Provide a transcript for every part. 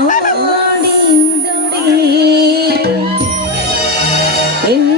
ஆடி என்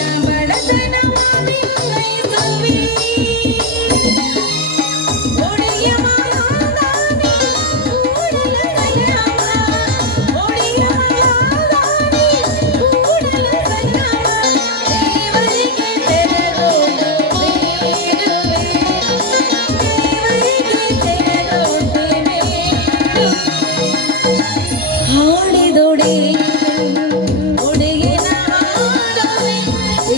need.